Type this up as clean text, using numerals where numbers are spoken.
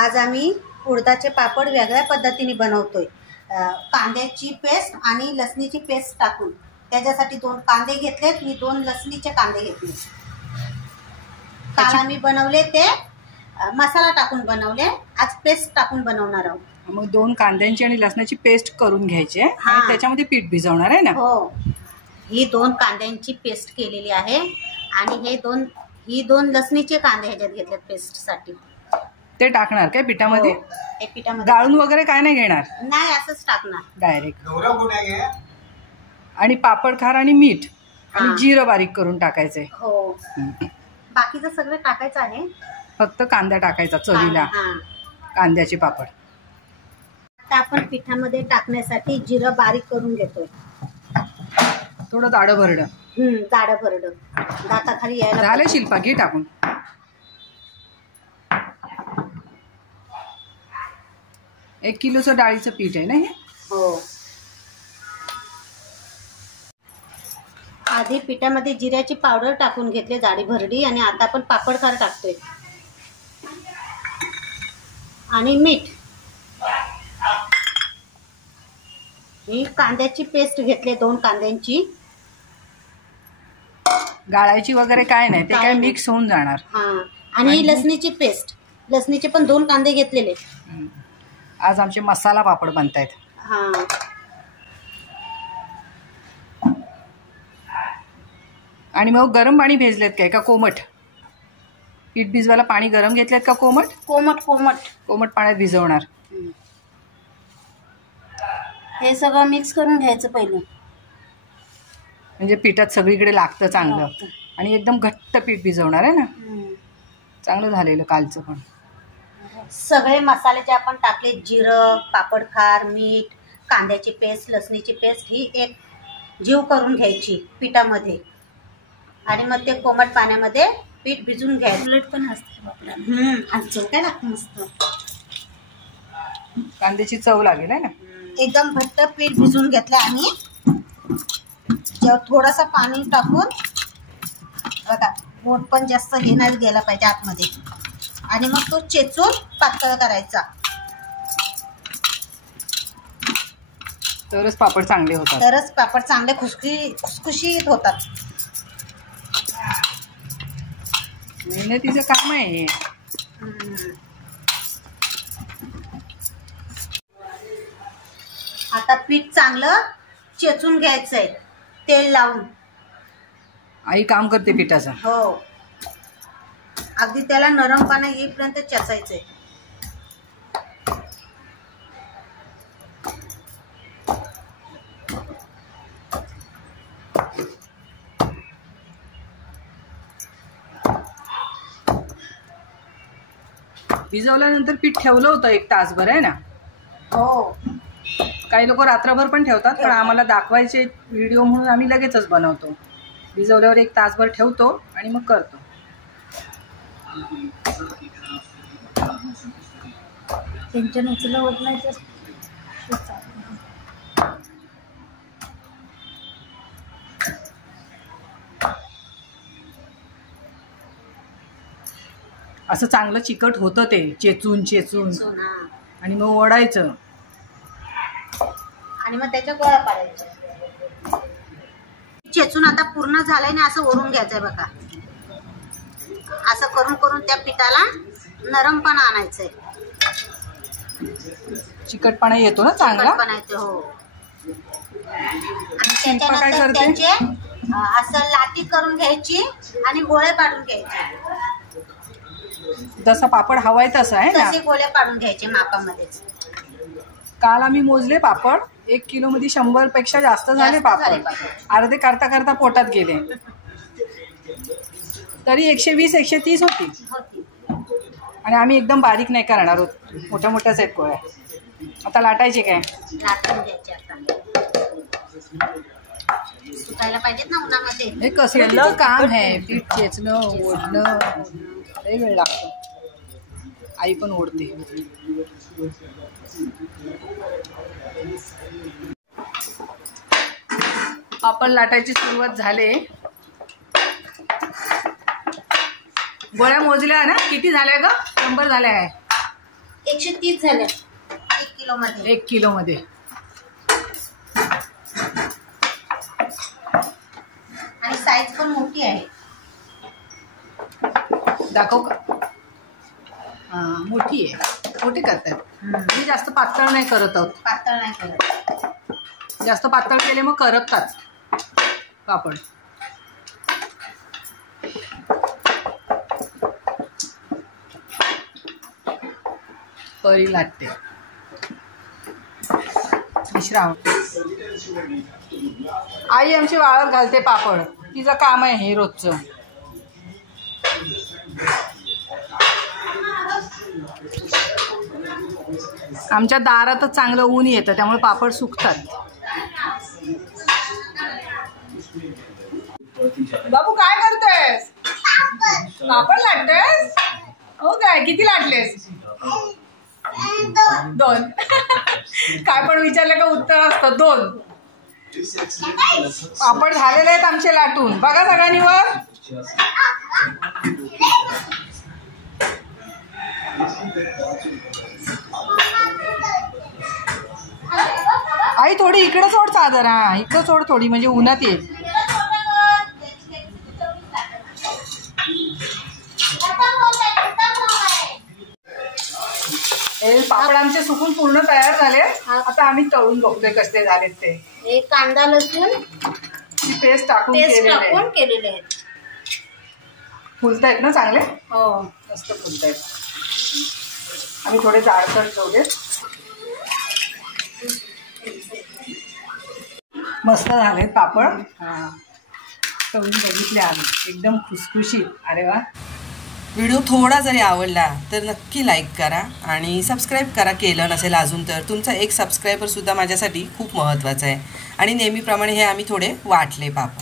आज आम्ही उडदाचे पापड वेगळ्या पद्धतीने बनवतोय। कांद्याची पेस्ट आणि लसणीची पेस्ट टाकून। त्याच्यासाठी 2 कांदे घेतलेत, मी 2 लसणीचे कांदे घेतले। काल आम्ही बनवले ते मसाला टाकून बनवले, आज पेस्ट टाकून बनवणार आहोत। मग 2 कांद्यांची आणि लसणाची पेस्ट करून घ्यायची आहे आणि त्याच्यामध्ये पीठ भिजवणार आहे ना। हो, ही 2 कांद्यांची पेस्ट केलेली आहे आणि ही 2 लसणीचे कांदे ह्याच्यात घेतलेत पेस्टसाठी। ते टाकणार काय पिठामध्ये? ते पिठामध्ये गाळून वगैरे काय नाही घेणार? नाही, असंच टाकणार डायरेक्ट। आणि पापड खार आणि मीठ आणि जिरं बारीक करून टाकायचंय। हो, बाकीचं सगळं टाकायचं आहे, फक्त कांदा टाकायचा चवीला। कांद्याचे पापड आता आपण पिठामध्ये टाकण्यासाठी जिरं बारीक करून घेतोय। थोडं जाडं भरडं, जाडं भरडं, दाताखाली यायला। झालं शिल्पा, घे टाकून। 1 किलोचं डाळीचं पीठ आहे ना हे? हो। आधी पिठामध्ये जिऱ्याची पावडर टाकून घेतली जाडी भरडी, आणि आता आपण पापड खार टाकतोय आणि मीठ। ही कांद्याची पेस्ट घेतली, 2 कांद्यांची। गाळायची वगैरे काय नाही, ते काय मिक्स होऊन जाणार। आणि लसणीची पेस्ट, लसणीचे पण 2 कांदे घेतलेले। आज आमचे मसाला पापड बनतायत। आणि मग गरम पाणी भेजलेत काय का कोमट? पीठ भिजवायला पाणी गरम घेतलेत का कोमट? कोमट कोमट कोमट पाण्यात भिजवणार। हे सगळं मिक्स करून घ्यायचं पहिले, म्हणजे पिठात सगळीकडे लागतं चांगलं। आणि एकदम घट्ट पीठ भिजवणार आहे ना। चांगलं झालेलं कालचं पण। सगळे मसाले जे आपण टाकले, जिरं, पापड खार, मीठ, कांद्याची पेस्ट, लसणीची पेस्ट, ही एक जीव करून घ्यायची पिठामध्ये। आणि मग ते कोमट पाण्यामध्ये पीठ भिजून घ्यायचं। उलट पण असते आज काय लागतं मस्त, कांद्याची चव लागेल आहे ना। एकदम घट्ट पीठ भिजून घेतलं आणि थोडंसं पाणी टाकून बघा, पोट पण जास्त हे नाही गेला पाहिजे आतमध्ये। आणि मग तो चेचून पातळ करायचा, तरच पापड चांगले होतात। तरच पापड चांगले खुसखुशीत होतात। मेहनतीचं काम आहे। आता पीठ चांगलं चेचून घ्यायचंय तेल लावून। आई काम करते पिठाचं। हो, अगदी त्याला नरमपणा येईपर्यंत चेचायचंय। भिजवल्यानंतर पीठ ठेवलं होतं 1 तासभर आहे ना। हो, काही लोक रात्रभर पण ठेवतात, पण आम्हाला दाखवायचे व्हिडिओ म्हणून आम्ही लगेचच बनवतो। भिजवल्यावर 1 तासभर ठेवतो आणि मग करतो। टेन्शन उचललं होत नाही तर असं चांगलं चिकट होतं ते चेचून चेचून, आणि मग ओढायचं आणि मग त्याच्या गोळा पाडायच्या। चेचून आता पूर्ण झालंय ना, असं ओढून घ्यायचंय बघा। असं करून करून त्या पिठाला नरमपणा आणायचंय। चिकटपणा येतो ना चांगला। चिकटपणा येतो, हो। आणि त्याच्यानंतर त्याचे असं लाटी करून घ्यायची आणि गोळे पाडून घ्यायचे। जसा पापड हवाय तसा आहे ना, तसे गोळे पाडून घ्यायचे मापामध्येच। काल आम्ही मोजले पापड, 1 किलो मध्ये 100 पेक्षा जास्त झाले पापड। अर्धे करता करता पोटात गेले, तरी 120-130 होती। आणि आम्ही एकदम बारीक नाही करणार आहोत, मोठ्या मोठ्याच आहेत गोळ्या। आता लाटायचे काय? लाटून घ्यायचे आता, सुकायला पाहिजेत ना उन्हामध्ये। हे कसलं काम आहे, पीठ चेचणं, ओढणं, लय वेळ लागतो। आई पण ओढते। पापड लाटायची सुरुवात झाली। गोळ्या मोजल्या ना, किती झाल्या ग? 100 झाल्या आहे। 130 झाले 1 किलोमध्ये. 1 किलोमध्ये. आणि साईज पण मोठी आहे. दाखव का? हां, मोठी आहे. मोठी करतात. मी जास्त पातळ नाही करत आहोत. पातळ नाही करत. जास्त पातळ केले मग करपतात पापड. परी लागते. विश्राम. आई आमची वाळत घालते पापड. तिचं काम आहे हे रोजचं. आमच्या दारातच चांगलं ऊन येतं त्यामुळे पापड सुकतात. बाबू काय करतोयस? पापड लाटतेस? हो काय? किती लाटलेस? 2. काय पण विचारलं का उत्तर असतं 2. पापड झालेले आहेत आमचे लाटून. बघा सगळ्यांनी वर. आई थोडी इकडं सोड चादर. हा, इकडं सोड थोडी म्हणजे उन्हात येईल. हे पापड आमचे सुकून पूर्ण तयार झाले. आता आम्ही तळून बघतोय कसे झालेत ते. एक कांदा लसूण पेस्ट टाकून केलेले आहेत. फुलतायत ना चांगले? हो, मस्त फुलतायत. आम्ही थोडे जाडसर ठेवले. मस्त झाले पापड. हा, तळून बघितले आम्ही. एकदम खुसखुशीत. अरे वा. व्हिडिओ थोडा जरी आवडला तर नक्की लाईक करा आणि सबस्क्राईब करा केलं नसेल अजून तर. तुमचा एक सबस्क्रायबरसुद्धा माझ्यासाठी खूप महत्त्वाचा आहे. आणि नेहमीप्रमाणे हे आम्ही थोडे वाटले पापड.